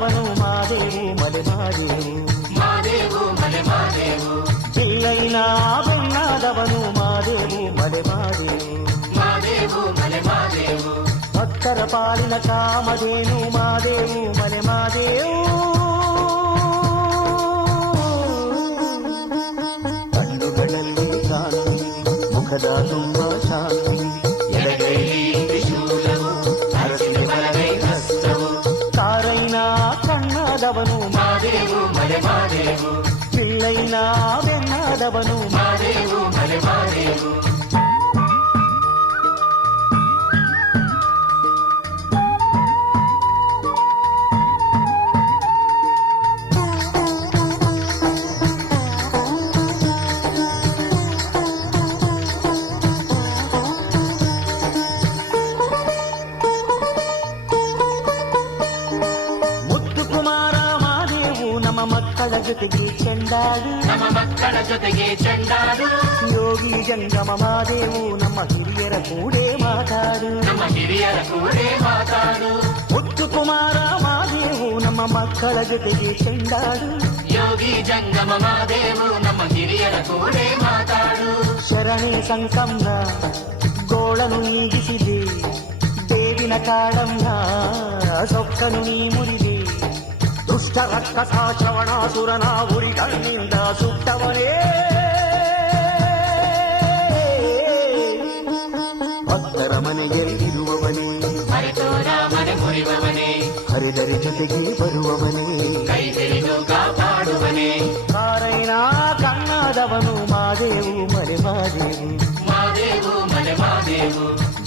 ಕಣ್ಣದವನು ಮಾದೇವು ಮಲೆ ಮಾದೇವು ಪಿಲ್ಲೈನ ಬೆನ್ನಾದವನು ಮಾದೇವು ಮಲೆ ಮಾದೇವು ಭಕ್ತರ ಪಾಲಿನ ಕಾಮಧೇನು ಮಾದೇವು ಮಲೆ ಮಾದೇವು ಕಣ್ಣುಗಳಲ್ಲಿ ಕಾಂತಿ ಮುಖದ ತುಂಬ ಶಾಂತಿ ಎಡಗೈಲಿ ತ್ರಿಶೂಲವು ಅರಸಿನ ಬಲಗೈ ಹಸ್ತವು ಕಾರೈನ ಕಣ್ಣದವನು ಮಾದೇವು ಮಲೆ ಮಾದೇವು ಪಿಳ್ಳೈನ ಬೆನ್ನಾದವನು ಮಾದೇವು ಮಲೆ ಮಾದೇವು ಮಕ್ಕಳ ಜೊತೆಗೆ ಚೆಂಡಾಡು ಯೋಗಿ ಜಂಗಮ ಮಾದೇವು ನಮ್ಮ ಹಿರಿಯರ ಕೂಡೆ ಮಾತಾಡು ಮುತ್ತು ಕುಮಾರ ಮಾದೇವು ನಮ್ಮ ಮಕ್ಕಳ ಜೊತೆಗೆ ಚೆಂಡಾಡು ಯೋಗಿ ಜಂಗಮ ಮಾದೇವು ನಮ್ಮ ಹಿರಿಯರ ಕೂಡೆ ಮಾತಾಡು ಶರಣೆ ಸಂಕಂನ ಗೋಳನು ನೀಗಿಸಿದೆ ದೇವಿನ ಕಾಡಂನ ಸೊಕ್ಕನು ನೀ ಮುರಿದೆ ದುಷ್ಟ ರಕ್ಕಸ ಶ್ರವಣಾಸುರನ ಉರಿಗಳಿಂದ ಸುಟ್ಟವನೇ ಭಕ್ತರ ಮನೆಯಲ್ಲಿರುವವನೇ ಹರಿದರಿ ಜೊತೆಗೆ ಬರುವವನೇ ಕಾಪಾಡುವನೇ ಕಾರೈನ ಕಣ್ಣಾದವನು ಮಾದೇವು ಮಲೆ ಮಾದೇವು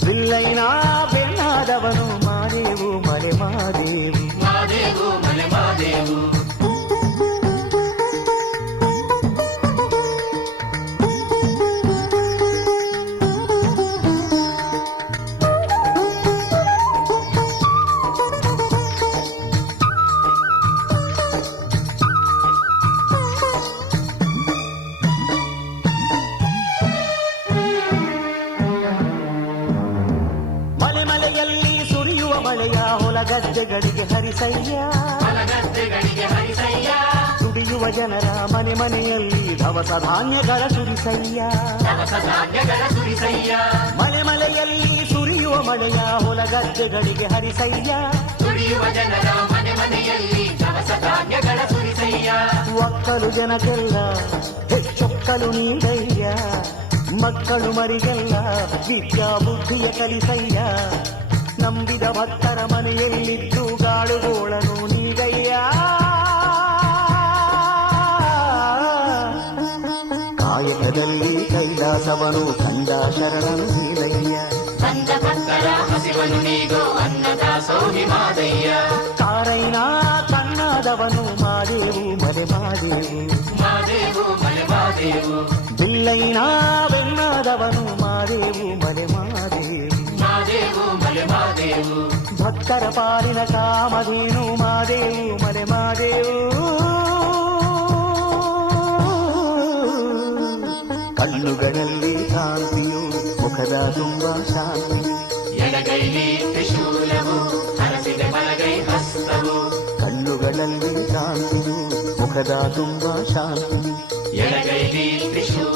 ಬಿಲ್ಲೈನ ಬೆನ್ನಾದವನು ಮಾದೇವು ಮಲೆ ಮಾದೇವು ಮಲೆಯಲ್ಲಿ ಸುರಿಯುವ ಮಳೆಯ ಹೊಲಗದ್ದೆಗಳಿಗೆ ಹರಿಸಯ್ಯ ದುಡಿಯುವ ಜನರ ಮನೆಯಲ್ಲಿ ದವಸ ಧಾನ್ಯಗಳ ಸುರಿಸಯ್ಯ ಮಲೆಯಲ್ಲಿ ಸುರಿಯುವ ಮಳೆಯ ಹೊಲಗದ್ದೆಗಳಿಗೆ ಹರಿಸಯ್ಯ ದುಡಿಯುವ ಜನರ ಮನೆಯಲ್ಲಿ ದವಸ ಧಾನ್ಯಗಳ ಸುರಿಸಯ್ಯ ಒಕ್ಕಲು ಜನಕ್ಕೆಲ್ಲ ಹೆಚ್ಚೊಕ್ಕಲು ನೀಡಯ್ಯ ಮಕ್ಕಳು ಮರಿಗೆಲ್ಲ ವಿದ್ಯಾ ಬುದ್ಧಿಯ ಕಲಿಸಯ್ಯ ನಂಬಿದ ಭಕ್ತರ ಮನೆಯಲ್ಲಿದ್ದು ಗಾಳುಗೋಳನು ನೀಡಯ್ಯ ಕಾಯಕದಲ್ಲಿ ಕೈಲಾಸವನು ಕಂಡ ಶರಣನು ನೀಡಯ್ಯ ಕಾರೈನ ಕಣ್ಣಾದವನು ಮಾದೇವು ಮಲೆ ಮಾದೇವು ಬಿಲ್ಲೈನ ಬೆನ್ನಾದವನು ಮಾದೇವು ಮಲೆ ಮಾದೇವು ಭಕ್ತರ ಪಾಲಿನ ಕಾಮಧೇನು ಮಾದೇವು ಮಲೆ ಮಾದೇವು ಕಣ್ಣುಗಳಲ್ಲಿ ಕಾಂತಿಯು ಮುಖದ ತುಂಬ ಶಾಂತಿ ಎಡಗೈಲಿ ತ್ರಿಶೂಲವು ಹರಸಿದ ಬಲಗೈ ಹಸ್ತವು ಕಣ್ಣುಗಳಲ್ಲಿ ಕಾಂತಿಯು ಮುಖದ ತುಂಬ ಶಾಂತಿ ಎಡಗೈಲಿ ತ್ರಿಶೂಲ